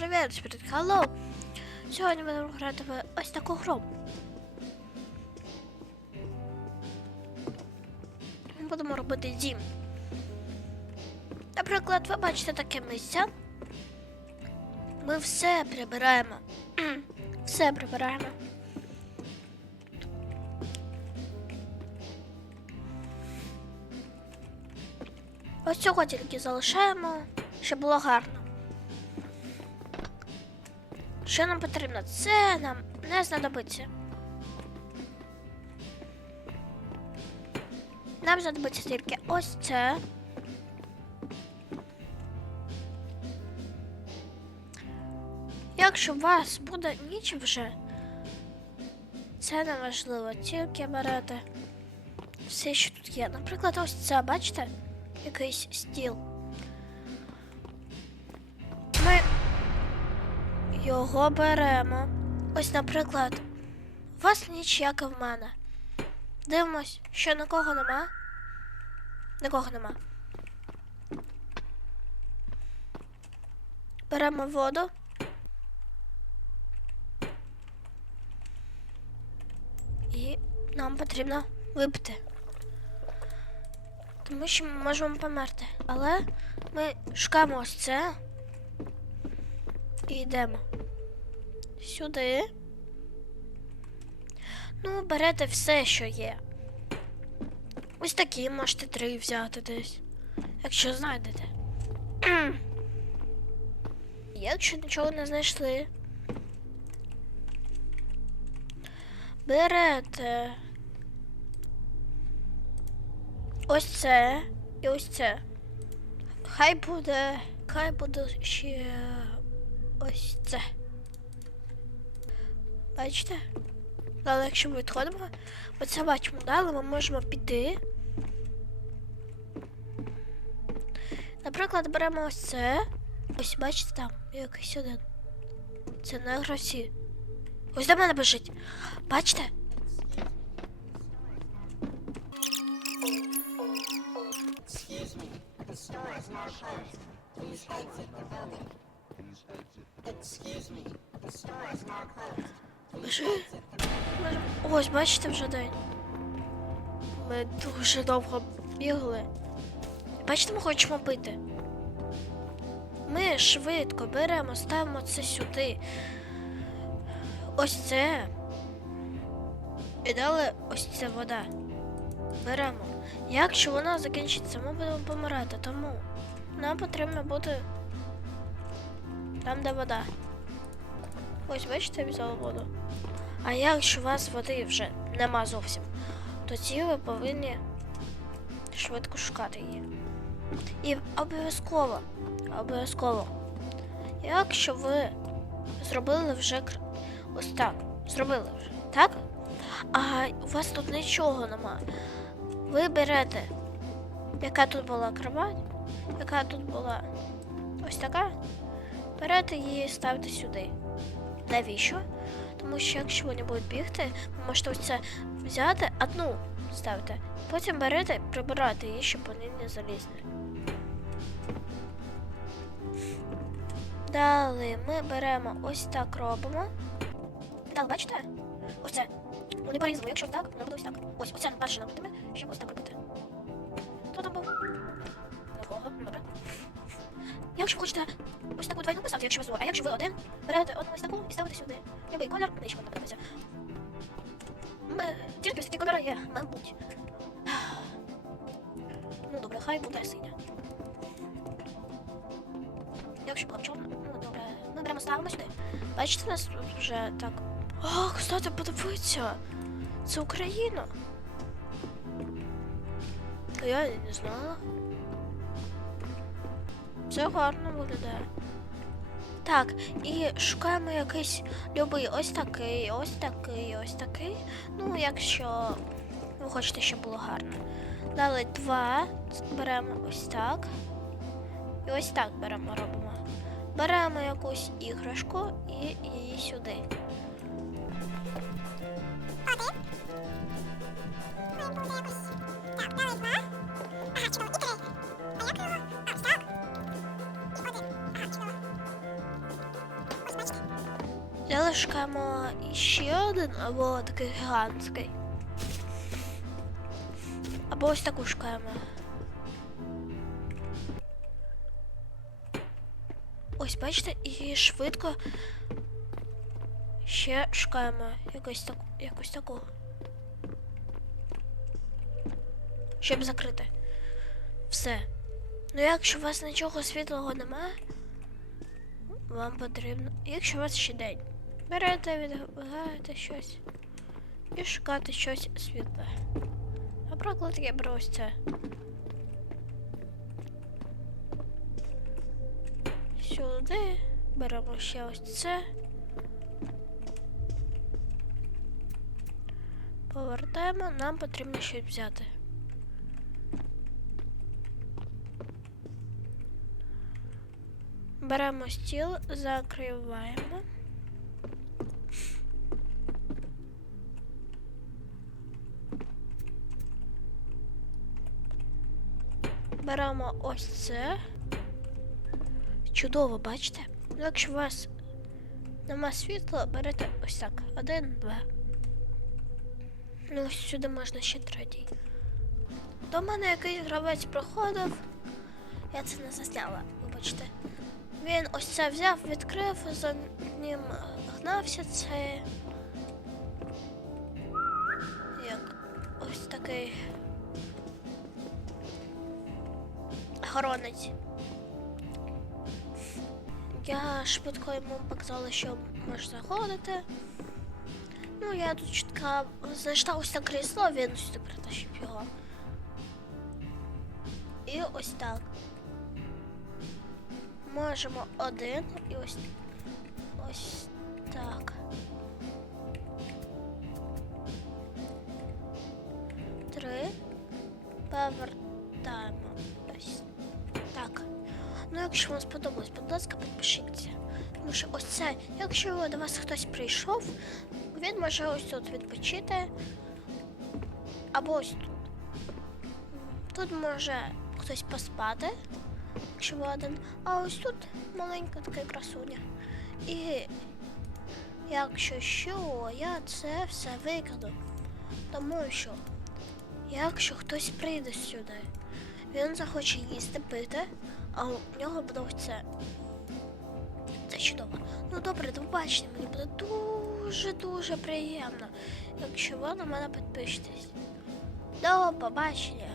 привіт, привіт, hello. Сьогодні будемо грати в ось таку гру. Ми будемо робити дім. Наприклад, ви бачите таке місце. Ми все прибираємо. все прибираємо. Ось цього тільки залишаємо, щоб було гарно. Що нам потрібно? Це нам не знадобиться. Нам знадобиться тільки ось це. Якщо у вас буде ніч вже, це не важливо, тільки берете все, що тут є. Наприклад, ось це, бачите? Якийсь стіл. Його беремо. Ось, наприклад, у вас ніч, як і в мене. Дивимось, що нікого нема. Нікого нема. Беремо воду. І нам потрібно випити. Тому що ми можемо померти. Але ми шукаємо ось це. І йдемо сюди. Ну, берете все, що є. Ось такі можете три взяти десь, якщо знайдете. Якщо нічого не знайшли. Берете ось це і ось це. Хай буде. Хай буде ще ось це. Бачите? Але якщо ми відходимо, оце бачимо, далі ми можемо піти. Наприклад, беремо ось це. Ось, бачите, там якийсь один. Це не гравці. Ось до мене біжить. Бачите? Excuse me, the store is now closed. Please exit the building. Можемо- Ось, бачите, вже день. Ми дуже довго бігли. Бачите, ми хочемо пити. Ми швидко беремо, ставимо це сюди. Ось це. І далі ось це вода. Беремо. Якщо вона закінчиться, ми будемо помирати, тому нам потрібно бути там, де вода. Ось, бачите, взяла воду. А якщо у вас води вже нема зовсім, тоді ви повинні швидко шукати її. І обов'язково, обов'язково, якщо ви зробили вже ось так, зробили вже, так? А у вас тут нічого нема. Ви берете, яка тут була кровать, яка тут була ось така, берете її і ставите сюди. Навіщо? Тому що якщо вони будуть бігти, ви можете це взяти, одну ставити. Потім берете, прибирати її, щоб вони не залізли. Далі ми беремо ось так робимо. Так, бачите? Ось це. Вони порізали, якщо так, воно буде ось так. Ось, оце перше робитиме, щоб ось так робити. Хто там був? Ого, добре. Якщо хочете ось таку двойну поставити, якщо у а якщо ви один, берете одну ось таку і ставите сюди. Любий колір, нижче вам подобається. Тільки такі кольори є, мабуть. Ну добре, хай буде синя. Якщо була б чорна, ну добре. Ми беремо ставимо сюди. Бачите, у нас вже так. А, кстати, подивіться. Це Україна. Я не знала. Це гарно виглядає. Так, і шукаємо якийсь любий ось такий, ось такий, ось такий. Ну, якщо ви хочете, щоб було гарно. Далі два. Беремо ось так. І ось так беремо, робимо. Беремо якусь іграшку і її сюди. Але шукаємо ще один або такий гігантський. Або ось таку шукаємо. Ось, бачите, і швидко ще шукаємо якось таку, якось таку. Щоб закрити. Все. Ну, якщо у вас нічого світлого немає, вам потрібно. Якщо у вас ще день, берете, відгадаєте щось і шукати щось світле. Наприклад, я беру ось це. Сюди беремо ще ось це. Повертаємо, нам потрібно щось взяти. Беремо стіл, закриваємо. Беремо ось це. Чудово, бачите? Якщо у вас нема світла, берете ось так. Один, два. Ну, ось сюди можна ще третій. До мене якийсь гравець проходив. Я це не засняла, вибачте. Він ось це взяв, відкрив, за ним гнався це. Як ось такий охоронець. Я швидко йому показала, що може заходити. Ну, я тут чітка знайшла ось це крісло, він сюди притащив його. І ось так. Можемо один і ось ось так. Три. Повертаємо. Ну, якщо вам сподобалось, будь ласка, підпишіться. Тому що ось це, якщо до вас хтось прийшов, він може ось тут відпочити. Або ось тут. Тут може хтось поспати, якщо ви один. А ось тут маленька така красуня. І якщо що, я це все викладу. Тому що, якщо хтось прийде сюди, він захоче їсти, пити, а у нього буде це. Це чудово. Ну добре, до побачення. Мені буде дуже-дуже приємно, якщо ви на мене підпишетесь. До побачення.